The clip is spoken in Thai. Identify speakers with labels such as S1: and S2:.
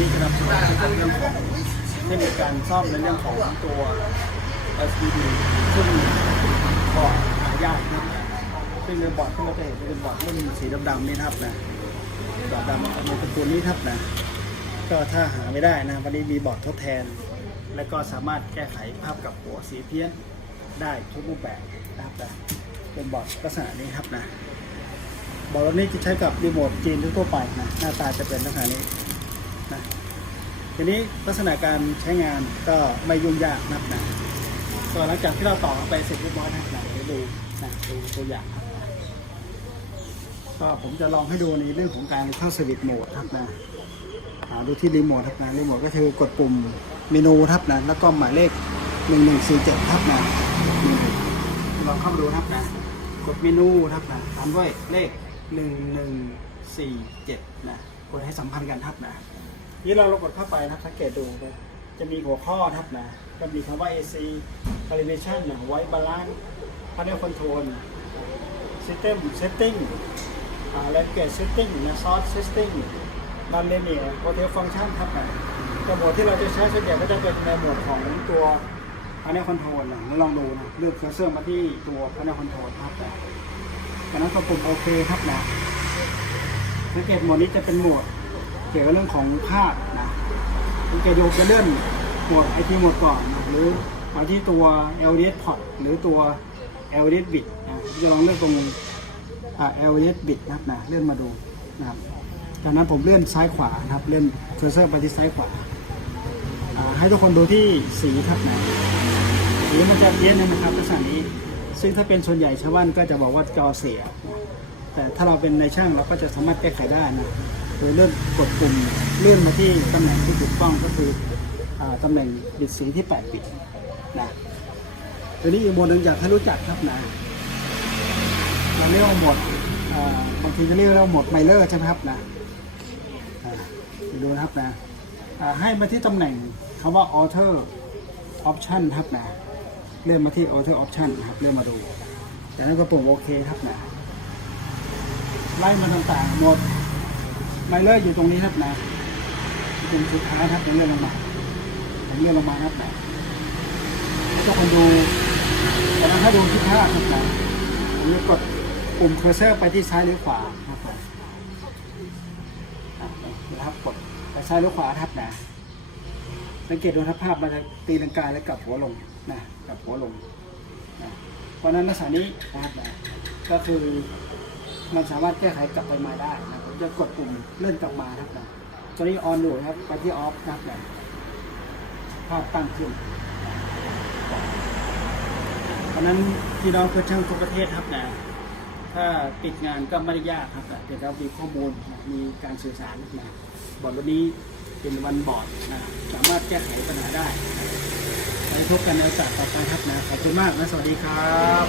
S1: นี้จะนำเสนอเกี่ยวกับเรื่องของเทคนิคการซ่อมในเรื่องของตัว SPD ซึ่งบอร์ดหายากนะซึ่งในบอร์ดที่เราจะเห็นเป็นบอร์ดรุ่นสีดำๆนี่ครับนะบอร์ดดำในตระกูลนี้ครับนะก็ถ้าหาไม่ได้นะวันนี้มีบอร์ดทดแทน และก็สามารถแก้ไขภาพกับหัวสีเพี้ยนได้ทุกรูปแบบนะครับนะเป็นบอร์ดลักษณะนี้ครับนะบอร์ดนี้จะใช้กับรีโมทจีนทั่วไปนะหน้าตาจะเป็นลักษณะนี้ นะทีนี้ลักษณะการใช้งานก็ไม่ยุ่งยากนักนะก็หลังจากที่เราต่อไปเสร็จเรียบร้อยนะเดี๋ยวดูนะดูตัวอย่างครับก็ผมจะลองให้ดูในเรื่องของการเข้าสวิตช์โหมดครับนะดูที่รีโมทครับนะรีโมทก็คือกดปุ่มเมนูครับนะแล้วก็หมายเลข 1147ครับนะลองเข้ามาดูครับนะกดเมนูครับนะตามด้วยเลข 1147นะกดให้สัมพันธ์กันครับนะ นี่เราลองกดเข้าไปนะครับสังเกตดูนะจะมีหัวข้อนะครับนะก็มีคำว่า AC calibration นะ white balance panel control system setting อ่า language setting นะ source setting non linear hotel function ครับนะตัวโหมวดที่เราจะใช้ส่วนใหญ่ก็จะเป็นในหมวดของตัว panel control นะลองดูนะเลือกเคอร์เซอร์มาที่ตัว panel control ครับนะจากนั้นก็ปุ่มโอเคครับนะสังเกตหมวดนี้จะเป็นหมวด เกี่ยวกับเรื่องของภาพนะจะโยกจะเลื่อนโหมดไอทีโหมดก่อนนะหรือมาที่ตัว LDS port หรือตัว LDS bit นะจะลองเลือกตรงอ่า LDS bit นะครับนะเลื่อนมาดูนะครับจากนั้นผมเลื่อนซ้ายขวานะครับเลื่อนเคอร์เซอร์ไปที่ซ้ายขวาให้ทุกคนดูที่สีครับนะสีมันจะเพี้ยนนะครับลักษณะนี้ ซึ่งถ้าเป็นส่วนใหญ่ชาวบ้านก็จะบอกว่าจอเสีย แต่ถ้าเราเป็นในช่างเราก็จะสามารถแก้ไขได้นะ โดยเลื่อนกดปุ่มเลื่อนมาที่ตำแหน่งที่ถูกต้องก็คืออตำแหน่งบิดสีที่8บิตนะตัวนี้อีกโหมดหนึ่งอยากให้รู้จักครับนะเราเรียกว่าโหมดบางทีจะเรียกว่าโหมดไมเลอร์ใช่ไหมครับนะดูนะครับนะให้มาที่ตำแหน่งคำว่า alter option ครับนะเลื่อนมาที่ auto option นะครับเลื่อนมาดูจากนั้นก็ปุ่มโอเคครับนะไล่มาต่างๆหมด ไมเลอร์อยู่ตรงนี้ครับนะปุ่มสุดท้ายครับเลื่อนลงมาเลื่อนลงมาครับนะแล้วก็คนดูจากนั้นถ้าดูที่ภาพครับนะผมจะกดปุ่มเคอร์เซอร์ไปที่ซ้ายหรือขวาครับนะครับกดไปซ้ายหรือขวาครับนะสังเกตดูถ้าภาพมันจะตีลังกาและกลับหัวลงนะกลับหัวลงนะเพราะนั้นลักษณะนี้นะครับนะก็คือมันสามารถแก้ไขกลับไปมาได้นะผม จะกดปุ่มเลื่อนกลับมาครับนะตัวนี้ออนอยู่ครับไปที่ออฟนะครับนะภาพตั้งขึ้นเพราะนั้นพี่น้องเพื่อนช่างทุกประเทศครับนะถ้าปิดงานก็ไม่ได้ยากครับนะแต่เรามีข้อมูลมีการสื่อสารนะบอร์ดวันนี้เป็นวันบอร์ดนะสามารถแก้ไขปัญหาได้ไปพบกันในโอกาสต่อไปครับนะขอบคุณมากและสวัสดีครับ